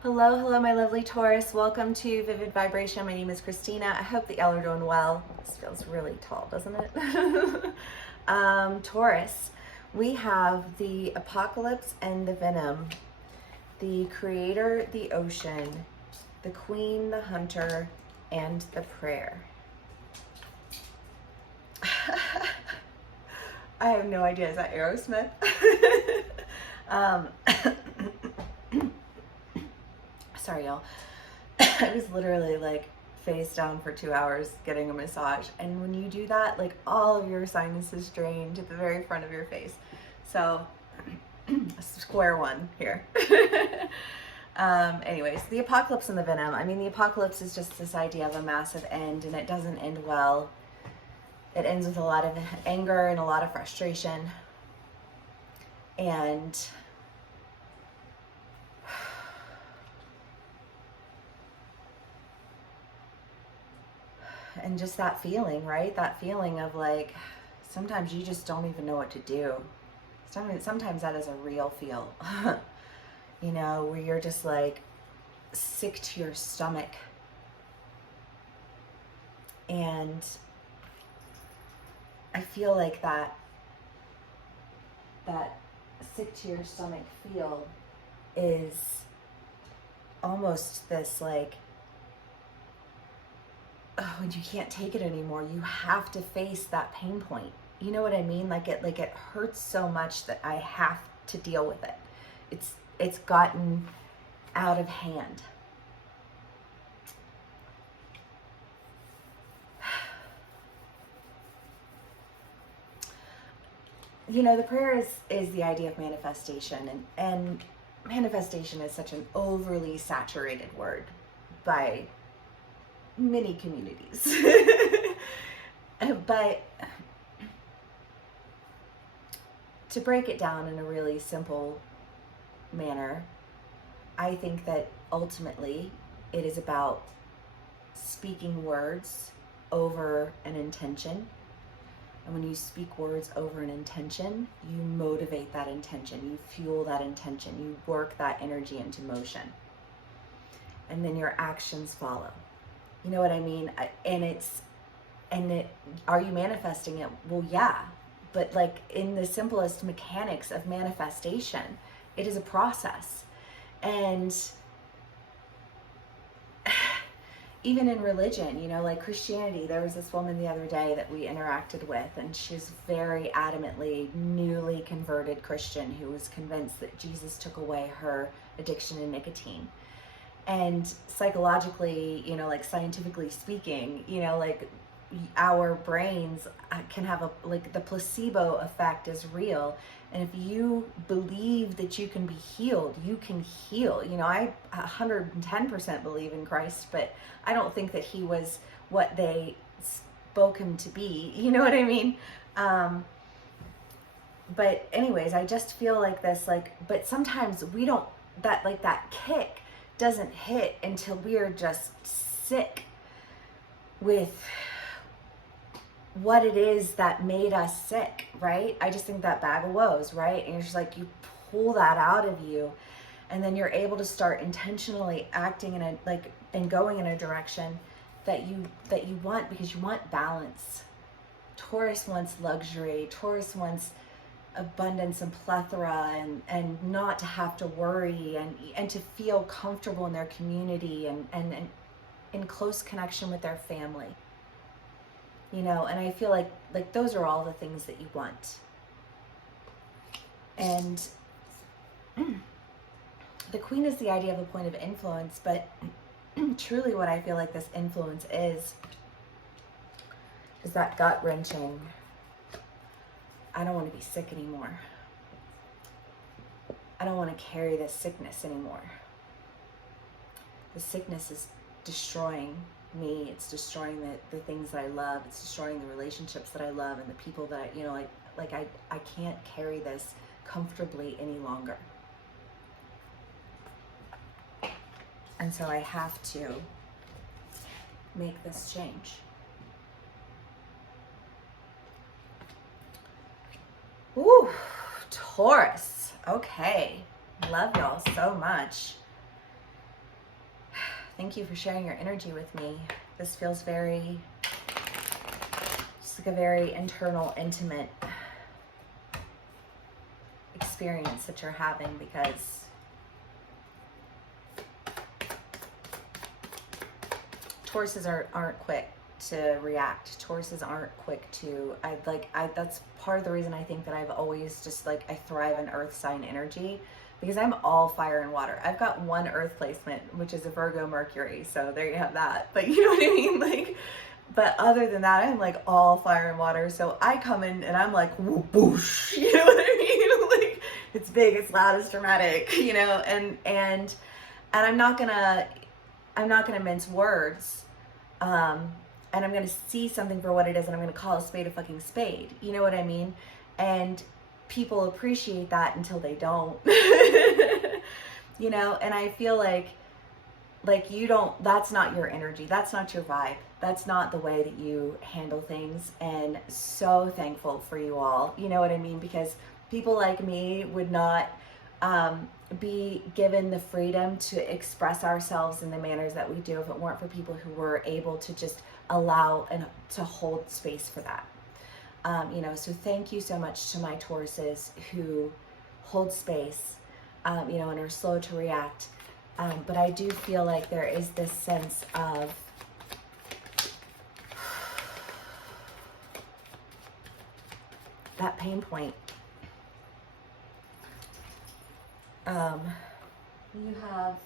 Hello, hello, my lovely Taurus. Welcome to Vivid Vibration. My name is Christina. I hope that y'all are doing well. This feels really tall, doesn't it? Taurus, we have the apocalypse and the venom, the creator, the ocean, the queen, the hunter, and the prayer. I have no idea. Is that Aerosmith? Sorry, y'all. I was literally like face down for 2 hours getting a massage. And when you do that, like all of your sinuses drain to the very front of your face. So, square one here. Anyways, the apocalypse and the venom. I mean, the apocalypse is just this idea of a massive end, and it doesn't end well. It ends with a lot of anger and a lot of frustration. And just that feeling, right? That feeling of like, sometimes you just don't even know what to do. Sometimes that is a real feel, you know, where you're just like sick to your stomach. And I feel like that sick to your stomach feel is almost this like, oh, and you can't take it anymore. You have to face that pain point. You know what I mean? Like it hurts so much that I have to deal with it. It's gotten out of hand. You know, the prayer is the idea of manifestation, and manifestation is such an overly saturated word by many communities. But to break it down in a really simple manner, I think that ultimately it is about speaking words over an intention. And when you speak words over an intention, you motivate that intention, you fuel that intention, you work that energy into motion. And then your actions follow. You know what I mean? Are you manifesting it? Well, yeah. But like in the simplest mechanics of manifestation, it is a process. And even in religion, you know, like Christianity, there was this woman the other day that we interacted with, and she's very adamantly newly converted Christian who was convinced that Jesus took away her addiction to nicotine. And psychologically, you know, like scientifically speaking, you know, like our brains can have like the placebo effect is real. And if you believe that you can be healed, you can heal. You know, I 110% believe in Christ, but I don't think that he was what they spoke him to be. You know what I mean? But anyways, I just feel like this, like, but sometimes we don't, that kick doesn't hit until we are just sick with what it is that made us sick, right? I just think that bag of woes, right? And you're just like, you pull that out of you, and then you're able to start intentionally acting in and going in a direction that you want, because you want balance. Taurus wants luxury. Taurus wants abundance and plethora, and not to have to worry, and to feel comfortable in their community and in close connection with their family. You know, and I feel like those are all the things that you want. And the queen is the idea of a point of influence, but truly what I feel like this influence is that gut wrenching, I don't want to be sick anymore. I don't want to carry this sickness anymore. The sickness is destroying me. It's destroying the things that I love. It's destroying the relationships that I love and the people that, you know, like I can't carry this comfortably any longer. And so I have to make this change. Ooh, Taurus. Okay. Love y'all so much. Thank you for sharing your energy with me. This feels very, just like a very internal, intimate experience that you're having, because Tauruses aren't quick to react. Tauruses aren't quick to, that's part of the reason I think that I've always just like, I thrive in earth sign energy, because I'm all fire and water. I've got one earth placement, which is a Virgo Mercury. So there you have that. But you know what I mean? Like, but other than that, I'm like all fire and water. So I come in and I'm like, whoosh, you know what I mean? Like, it's big, it's loud, it's dramatic, you know, and I'm not gonna mince words. And I'm gonna see something for what it is, and I'm gonna call a spade a fucking spade. You know what I mean? And people appreciate that until they don't. You know, and I feel like you don't, that's not your energy, that's not your vibe, that's not the way that you handle things. And so thankful for you all, you know what I mean? Because people like me would not be given the freedom to express ourselves in the manners that we do if it weren't for people who were able to just allow and to hold space for that. You know, so thank you so much to my Tauruses who hold space, you know, and are slow to react. But I do feel like there is this sense of that pain point. You have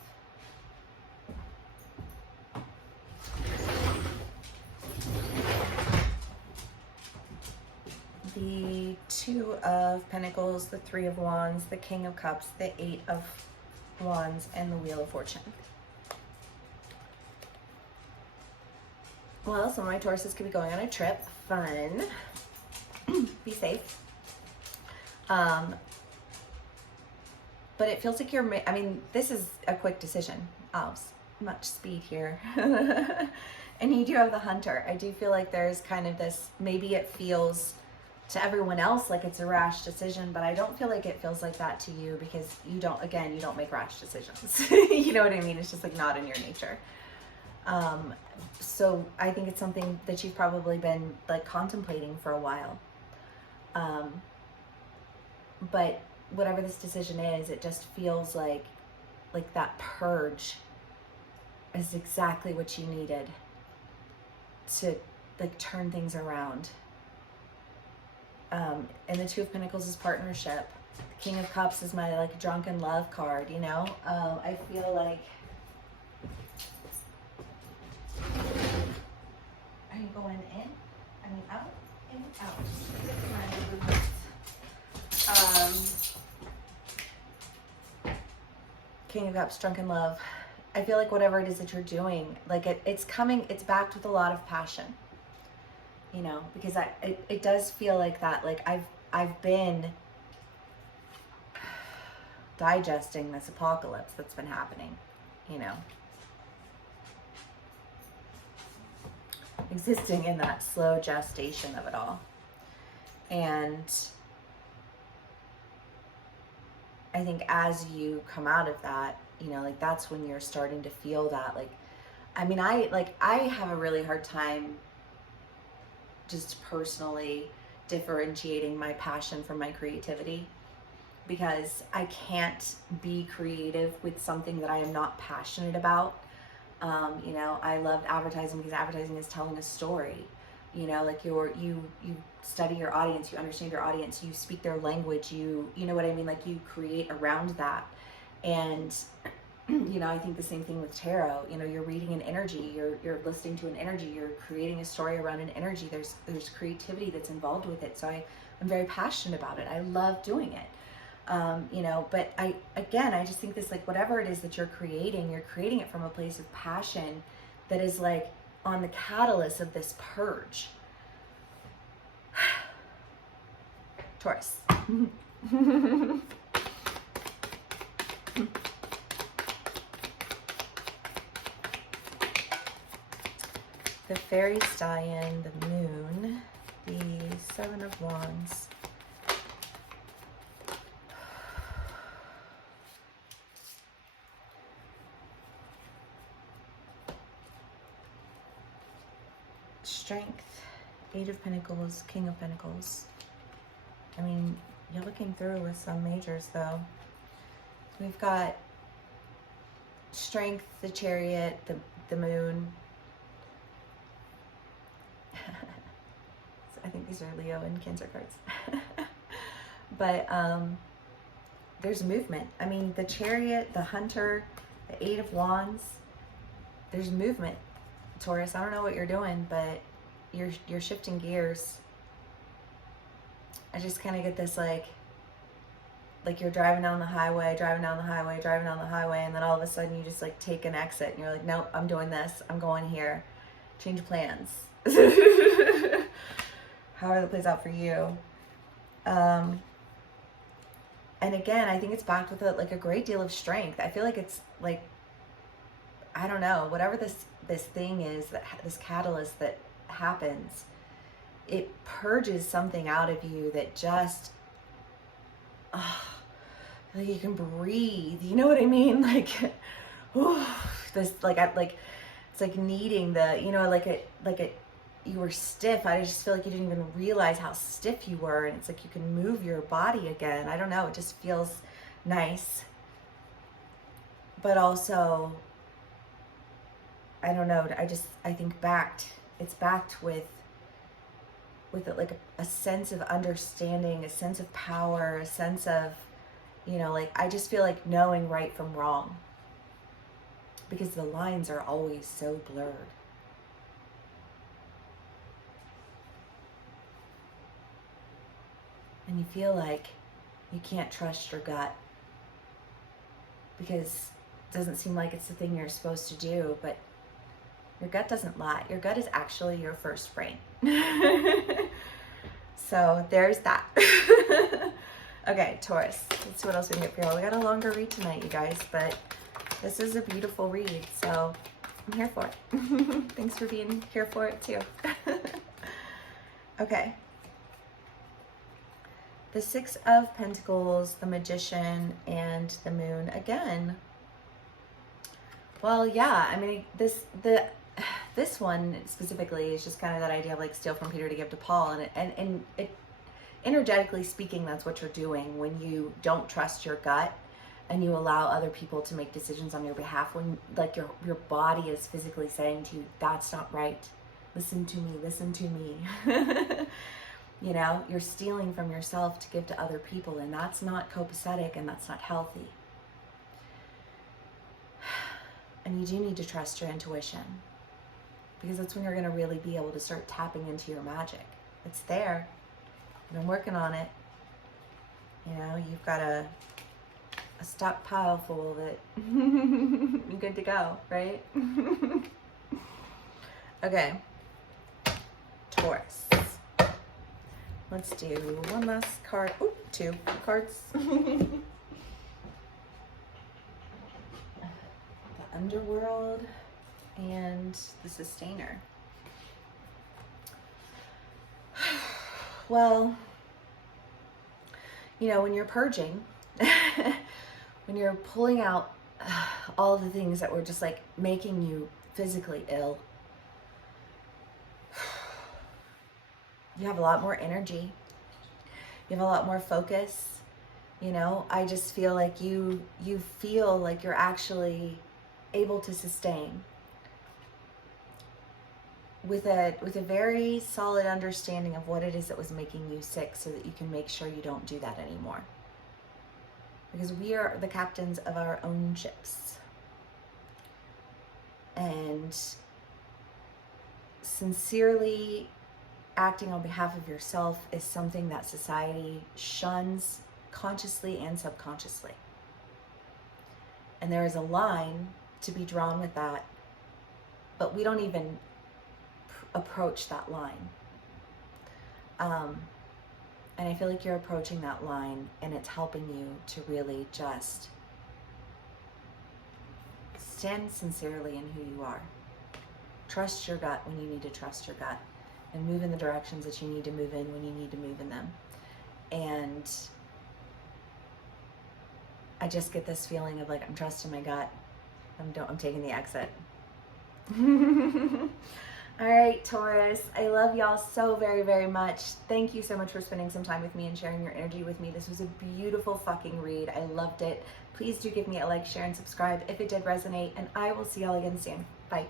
the Two of Pentacles, the Three of Wands, the King of Cups, the Eight of Wands, and the Wheel of Fortune. Well, some of my Tauruses could be going on a trip. Fun. Be safe. But it feels like you're, I mean, this is a quick decision. Much speed here. And you do have the Hunter. I do feel like there's kind of this, maybe it feels to everyone else like it's a rash decision, but I don't feel like it feels like that to you, because you don't, again, you don't make rash decisions. You know what I mean? It's just like not in your nature. So I think it's something that you've probably been like contemplating for a while. But whatever this decision is, it just feels like that purge is exactly what you needed to like turn things around. And the Two of Pentacles is partnership. The King of Cups is my like drunken love card, you know? I feel like, are you going in? I mean out? In, out. King of Cups, drunken love. I feel like whatever it is that you're doing, like it's coming, it's backed with a lot of passion. You know, because it does feel like that. Like I've been digesting this apocalypse that's been happening, you know, existing in that slow gestation of it all. And I think as you come out of that, you know, like that's when you're starting to feel that, like, I mean, I have a really hard time just personally differentiating my passion from my creativity, because I can't be creative with something that I am not passionate about. You know, I love advertising because advertising is telling a story. You know, like you study your audience, you understand your audience, you speak their language, you know what I mean? Like you create around that. And you know, I think the same thing with tarot. You know, you're reading an energy, you're listening to an energy, you're creating a story around an energy. There's creativity that's involved with it. So I'm very passionate about it. I love doing it. You know, but I just think this, like, whatever it is that you're creating it from a place of passion that is like on the catalyst of this purge. Taurus. The Fairy Stallion, the Moon, the Seven of Wands. Strength, Eight of Pentacles, King of Pentacles. I mean, you're looking through with some majors though. We've got Strength, the Chariot, the Moon. I think these are Leo and Cancer cards. But there's movement. I mean, the Chariot, the Hunter, the Eight of Wands. There's movement, Taurus. I don't know what you're doing, but you're shifting gears. I just kind of get this like you're driving down the highway, and then all of a sudden you just like take an exit and you're like, nope, I'm doing this. I'm going here. Change plans. However that plays out for you. And again, I think it's backed with a great deal of strength. I feel like it's like, I don't know, whatever this thing is, this catalyst that happens, it purges something out of you that just, like you can breathe. You know what I mean? Like, this, it's like needing the, you were stiff. I just feel like you didn't even realize how stiff you were. And it's like you can move your body again. I don't know. It just feels nice. But also, I don't know. I think it's backed with a sense of understanding, a sense of power, a sense of, I just feel like knowing right from wrong. Because the lines are always so blurred. And you feel like you can't trust your gut because it doesn't seem like it's the thing you're supposed to do, but your gut doesn't lie. Your gut is actually your first brain. So there's that. Okay, Taurus. Let's see what else we can get for y'all. We got a longer read tonight, you guys, but this is a beautiful read, so I'm here for it. Thanks for being here for it too. Okay. The Six of Pentacles, the Magician, and the Moon again. Well, yeah, I mean, this one specifically is just kind of that idea of like steal from Peter to give to Paul, and it, energetically speaking, that's what you're doing when you don't trust your gut and you allow other people to make decisions on your behalf, when like your body is physically saying to you, that's not right. Listen to me. You're stealing from yourself to give to other people, and that's not copacetic and that's not healthy. And you do need to trust your intuition, because that's when you're going to really be able to start tapping into your magic. It's there. You've been working on it. You've got a stockpile full of it. You're good to go, right? Okay. Taurus. Let's do one last card. Ooh, two cards. The Underworld and the Sustainer. Well, when you're purging, when you're pulling out all the things that were just like making you physically ill, you have a lot more energy. You have a lot more focus. I just feel like you feel like you're actually able to sustain with a very solid understanding of what it is that was making you sick, so that you can make sure you don't do that anymore. Because we are the captains of our own ships. And sincerely acting on behalf of yourself is something that society shuns consciously and subconsciously. And there is a line to be drawn with that, but we don't even approach that line. And I feel like you're approaching that line, and it's helping you to really just stand sincerely in who you are. Trust your gut when you need to trust your gut, and move in the directions that you need to move in when you need to move in them. And I just get this feeling of like, I'm trusting my gut. I'm taking the exit. I'm All right, Taurus, I love y'all so very, very much. Thank you so much for spending some time with me and sharing your energy with me. This was a beautiful fucking read. I loved it. Please do give me a like, share, and subscribe if it did resonate, and I will see y'all again soon. Bye.